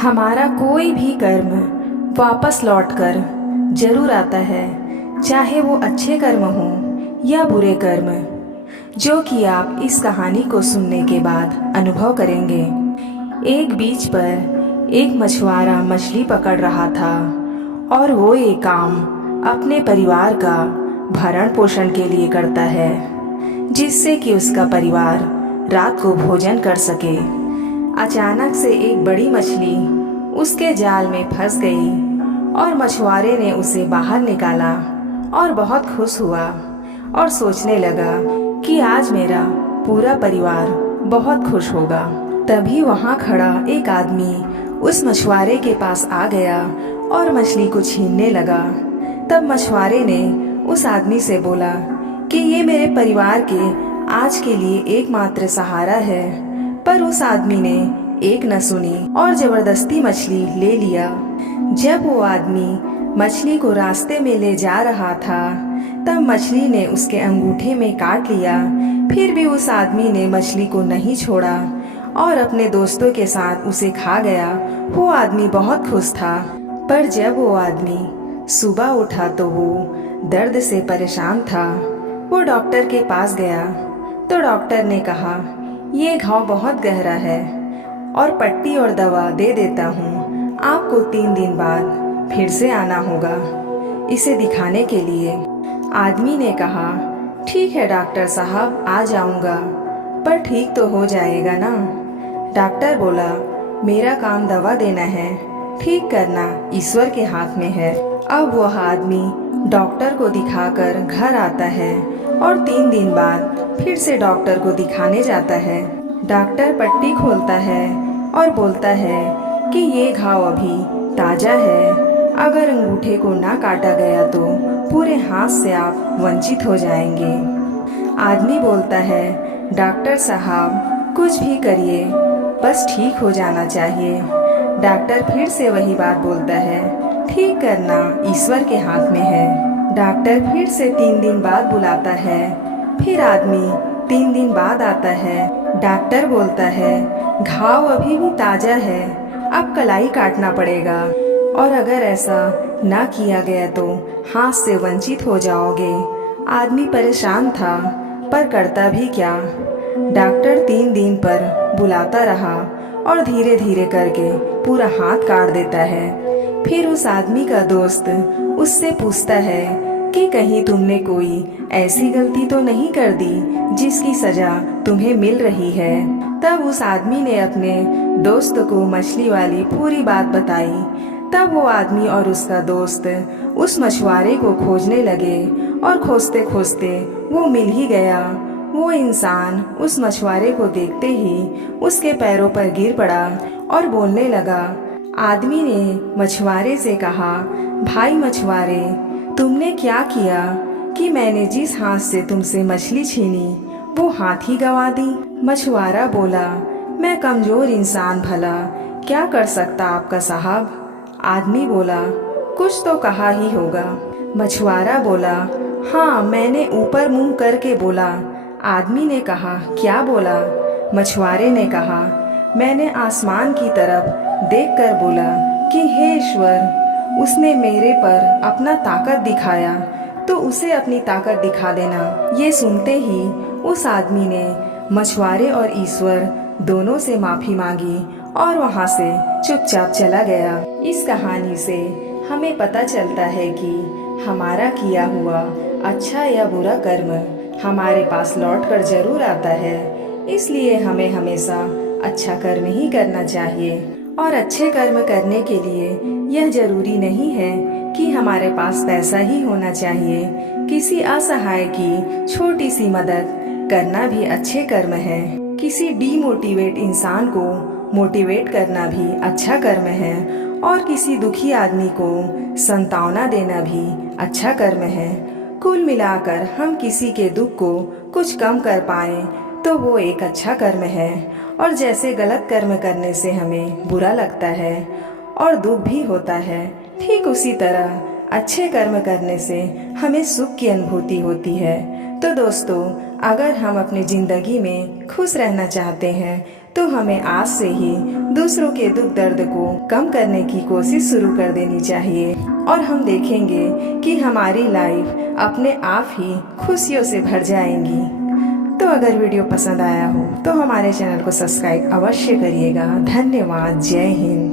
हमारा कोई भी कर्म वापस लौटकर जरूर आता है, चाहे वो अच्छे कर्म हो या बुरे कर्म, जो कि आप इस कहानी को सुनने के बाद अनुभव करेंगे। एक बीच पर एक मछुआरा मछली पकड़ रहा था और वो ये काम अपने परिवार का भरण पोषण के लिए करता है, जिससे कि उसका परिवार रात को भोजन कर सके। अचानक से एक बड़ी मछली उसके जाल में फंस गई और मछुआरे ने उसे बाहर निकाला और बहुत खुश हुआ और सोचने लगा कि आज मेरा पूरा परिवार बहुत खुश होगा। तभी वहाँ खड़ा एक आदमी उस मछुआरे के पास आ गया और मछली को छीनने लगा। तब मछुआरे ने उस आदमी से बोला कि ये मेरे परिवार के आज के लिए एकमात्र सहारा है। पर उस आदमी ने एक न सुनी और जबरदस्ती मछली ले लिया। जब वो आदमी मछली को रास्ते में ले जा रहा था, तब मछली ने उसके अंगूठे में काट लिया। फिर भी उस आदमी ने मछली को नहीं छोड़ा और अपने दोस्तों के साथ उसे खा गया। वो आदमी बहुत खुश था। पर जब वो आदमी सुबह उठा तो वो दर्द से परेशान था। वो डॉक्टर के पास गया तो डॉक्टर ने कहा, ये घाव बहुत गहरा है और पट्टी और दवा दे देता हूँ। आपको 3 दिन बाद फिर से आना होगा इसे दिखाने के लिए। आदमी ने कहा, ठीक है डॉक्टर साहब, आ जाऊंगा, पर ठीक तो हो जाएगा ना? डॉक्टर बोला, मेरा काम दवा देना है, ठीक करना ईश्वर के हाथ में है। अब वह आदमी डॉक्टर को दिखाकर घर आता है और 3 दिन बाद फिर से डॉक्टर को दिखाने जाता है। डॉक्टर पट्टी खोलता है और बोलता है कि ये घाव अभी ताज़ा है, अगर अंगूठे को ना काटा गया तो पूरे हाथ से आप वंचित हो जाएंगे। आदमी बोलता है, डॉक्टर साहब कुछ भी करिए, बस ठीक हो जाना चाहिए। डॉक्टर फिर से वही बात बोलता है, ठीक करना ईश्वर के हाथ में है। डॉक्टर फिर से 3 दिन बाद बुलाता है। फिर आदमी 3 दिन बाद आता है। डॉक्टर बोलता है, घाव अभी भी ताज़ा है, अब कलाई काटना पड़ेगा और अगर ऐसा ना किया गया तो हाथ से वंचित हो जाओगे। आदमी परेशान था, पर करता भी क्या। डॉक्टर 3 दिन पर बुलाता रहा और धीरे धीरे करके पूरा हाथ काट देता है। फिर उस आदमी का दोस्त उससे पूछता है कि कहीं तुमने कोई ऐसी गलती तो नहीं कर दी जिसकी सजा तुम्हें मिल रही है। तब उस आदमी ने अपने दोस्त को मछली वाली पूरी बात बताई। तब वो आदमी और उसका दोस्त उस मछुआरे को खोजने लगे और खोजते खोजते वो मिल ही गया। वो इंसान उस मछुआरे को देखते ही उसके पैरों पर गिर पड़ा और बोलने लगा। आदमी ने मछुआरे से कहा, भाई मछुआरे, तुमने क्या किया कि मैंने जिस हाथ से तुमसे मछली छीनी वो हाथ ही गंवा दी? मछुआरा बोला, मैं कमजोर इंसान, भला क्या कर सकता आपका साहब? आदमी बोला, कुछ तो कहा ही होगा। मछुआरा बोला, हाँ, मैंने ईश्वर मुंह करके बोला। आदमी ने कहा, क्या बोला? मछुआरे ने कहा, मैंने आसमान की तरफ देखकर बोला कि हे ईश्वर, उसने मेरे पर अपना ताकत दिखाया तो उसे अपनी ताकत दिखा देना। ये सुनते ही उस आदमी ने मछुआरे और ईश्वर दोनों से माफी मांगी और वहाँ से चुपचाप चला गया। इस कहानी से हमें पता चलता है कि हमारा किया हुआ अच्छा या बुरा कर्म हमारे पास लौट कर जरूर आता है। इसलिए हमें हमेशा अच्छा कर्म ही करना चाहिए। और अच्छे कर्म करने के लिए यह जरूरी नहीं है कि हमारे पास पैसा ही होना चाहिए। किसी असहाय की छोटी सी मदद करना भी अच्छे कर्म है। किसी डीमोटिवेट इंसान को मोटिवेट करना भी अच्छा कर्म है और किसी दुखी आदमी को सांत्वना देना भी अच्छा कर्म है। कुल मिलाकर हम किसी के दुख को कुछ कम कर पाएं तो वो एक अच्छा कर्म है। और जैसे गलत कर्म करने से हमें बुरा लगता है और दुख भी होता है, ठीक उसी तरह अच्छे कर्म करने से हमें सुख की अनुभूति होती है। तो दोस्तों, अगर हम अपनी ज़िंदगी में खुश रहना चाहते हैं तो हमें आज से ही दूसरों के दुख दर्द को कम करने की कोशिश शुरू कर देनी चाहिए और हम देखेंगे कि हमारी लाइफ अपने आप ही खुशियों से भर जाएंगी। तो अगर वीडियो पसंद आया हो तो हमारे चैनल को सब्सक्राइब अवश्य करिएगा। धन्यवाद। जय हिंद।